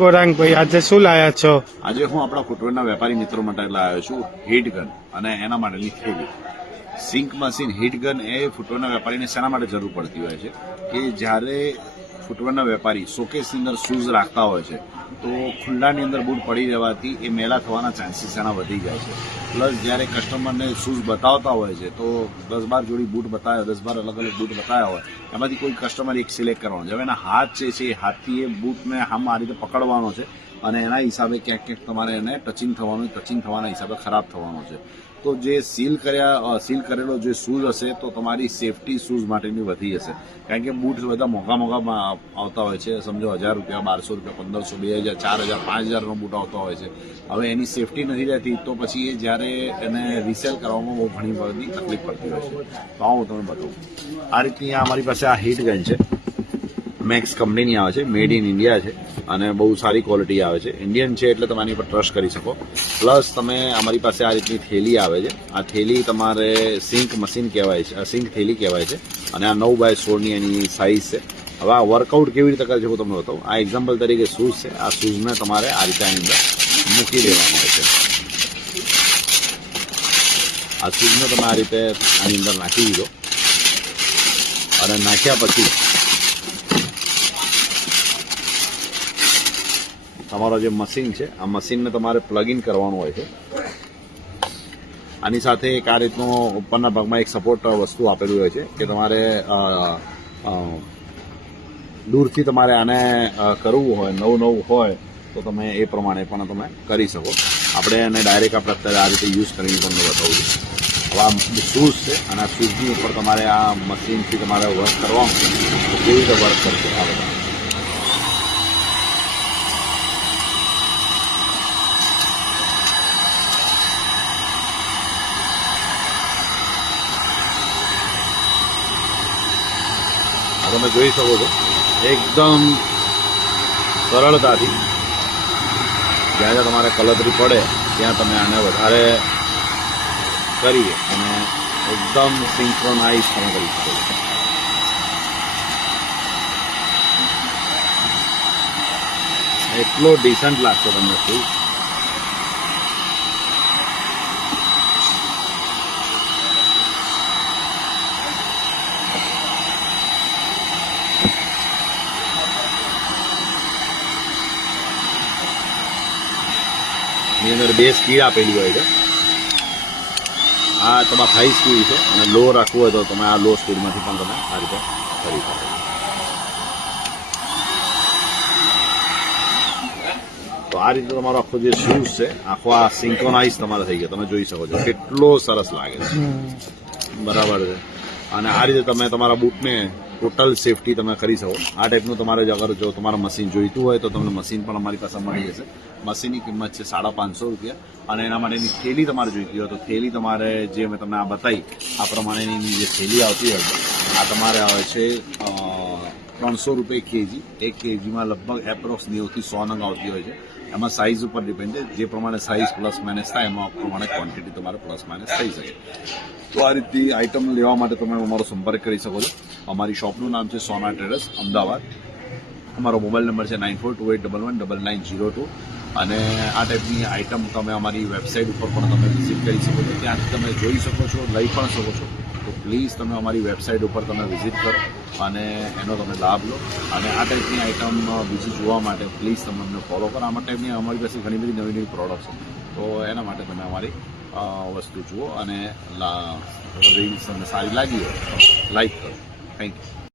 ગોરાંગભાઈ, આજે શું લાયા છો? આજે હું આપણા ફૂટવેરના વેપારી મિત્રો માટે લાવ્યો છું હીટ ગન અને એના માટેની થેલી. સિંક મશીન હીટ ગન એ ફૂટવેરના વેપારીને શેના માટે જરૂર પડતી હોય છે કે જ્યારે ફૂટવેરના વેપારી શોકેસની અંદર શૂઝ રાખતા હોય છે તો ખુલ્લાની અંદર બૂટ પડી રહેવાથી એ મેલા થવાના ચાન્સીસ એના વધી જાય છે. પ્લસ જ્યારે કસ્ટમરને શૂઝ બતાવતા હોય છે તો 10-12 જોડી બૂટ બતાવ્યા, 10-12 અલગ અલગ બૂટ બતાવ્યા હોય, એમાંથી કોઈ કસ્ટમર એક સિલેક્ટ કરવાનો છે. હવે એના હાથ છે એ હાથથી એ બૂટને આમ આ રીતે પકડવાનો છે અને એના હિસાબે ક્યાંક ક્યાંક તમારે એને ટચિંગ થવાના હિસાબે ખરાબ થવાનો છે. તો જે સીલ કરેલો જે શૂઝ હશે તો તમારી સેફટી શૂઝ માટેની વધી હશે. કારણ કે બૂટ બધા મોંઘા આવતા હોય છે. સમજો 1000 રૂપિયા, 1200 રૂપિયા, 1500, 2000, 5000, 5000નો બૂટ આવતો હોય છે. હવે એની સેફટી નથી રહેતી તો પછી એ જ્યારે એને રિસેલ કરવામાં બહુ ઘણી બધી તકલીફ પડતી હોય છે. તો હું તમને બતાવું. આ રીતની અમારી પાસે આ હીટ ગન છે. મેક્સ કંપનીની આવે છે, મેડ ઇન ઇન્ડિયા છે અને બહુ સારી ક્વોલિટી આવે છે. ઇન્ડિયન છે એટલે તમે આની પર ટ્રસ્ટ કરી શકો. પ્લસ તમે અમારી પાસે આ રીતની થેલી આવે છે. આ થેલી તમારે સિંક મશીન કહેવાય છે, સિંક થેલી કહેવાય છે અને આ 9x16ની એની સાઇઝ છે. હવે આ વર્કઆઉટ કેવી રીતે કરે છે હું તમને બતાવું. આ એક્ઝામ્પલ તરીકે શૂઝ છે. આ શૂઝને તમારે આ રીતે આની અંદર મૂકી દેવાનું હોય છે. આ શૂઝને તમે આ રીતે આની અંદર નાખી દીધો અને નાખ્યા પછી તમારો જે મશીન છે આ મશીનને તમારે પ્લગ ઇન કરવાનું હોય છે. આની સાથે એક આ રીતનો ઉપરના ભાગમાં એક સપોર્ટ વસ્તુ આપેલું હોય છે કે તમારે દૂરથી તમારે આને કરવું હોય, નવું હોય તો તમે એ પ્રમાણે પણ તમે કરી શકો. આપણે એને ડાયરેક્ટ આપણે અત્યારે આ રીતે યુઝ કરીને તમને બતાવું છું. હવે આ શૂઝ છે અને આ શૂઝની ઉપર તમારે આ મશીનથી તમારે વર્ક કરવાનું તો કેવી રીતે વર્ક કરશે આ બધા. તમે જોઈ શકો છો એકદમ સરળતાથી જ્યાં જ્યાં તમારે કલતરી પડે ત્યાં તમે આને વધારે કરી અને એકદમ સિંક્રોનાઇઝ તમે કરી શકો છો. એટલો ડિસન્ટ લાગશે તમને શું. ની અંદર 2 સ્પીડ આપેલી હોય છે. આ તમારે હાઈ સ્પીડ છે અને લો રાખવું હોય તો તમે આ લો સ્પીડમાંથી પણ તમે આ રીતે કરી શકો. તો આ રીતે તમારો આખો જે શૂઝ છે આખો આ સિંક્રોનાઇઝ તમારે થઈ ગયો. તમે જોઈ શકો છો કેટલો સરસ લાગે છે. બરાબર છે. અને આ રીતે તમે તમારા બૂટને ટોટલ સેફટી તમે કરી શકો. આ ટાઈપનું તમારે અગર જો તમારા મશીન જોઈતું હોય તો તમને મશીન પણ અમારી પાસે મળી જશે. મશીનની કિંમત છે 550 રૂપિયા અને એના માટેની થેલી તમારે જોઈતી હોય તો થેલી તમારે જે મેં તમને આ બતાવી આ પ્રમાણેની જે થેલી આવતી હોય આ તમારે આવે છે 300 રૂપિયા કેજી. 1 કેજીમાં લગભગ એપ્રોક્સ 90થી 100 નંગ આવતી હોય છે. એમાં સાઇઝ ઉપર ડિપેન્ડ છે. જે પ્રમાણે સાઇઝ પ્લસ માઇનસ થાય એમાં પ્રમાણે ક્વોન્ટિટી તમારે પ્લસ માઇનસ થઈ શકે. તો આ રીતની આઇટમ લેવા માટે તમે અમારો સંપર્ક કરી શકો છો. અમારી શોપનું નામ છે સોના ટ્રેડર્સ, અમદાવાદ. અમારો મોબાઈલ નંબર છે 9428119902 અને આ ટાઈપની આઇટમ તમે અમારી વેબસાઇટ ઉપર પણ તમે વિઝિટ કરી શકો છો. ત્યાંથી તમે જોઈ શકો છો, લઈ પણ શકો છો. તો પ્લીઝ તમે અમારી વેબસાઇટ ઉપર તમે વિઝિટ કરો અને એનો તમે લાભ લો. અને આ ટાઈપની આઇટમ બીજી જોવા માટે પ્લીઝ તમે અમને ફોલો કરો. આ ટાઈપની અમારી પાસે ઘણી બધી નવી પ્રોડક્ટ્સ છે. તો એના માટે તમે અમારી વસ્તુ જુઓ અને રીલ્સ તમને સારી લાગી હોય તો લાઈક કરો. Thank you.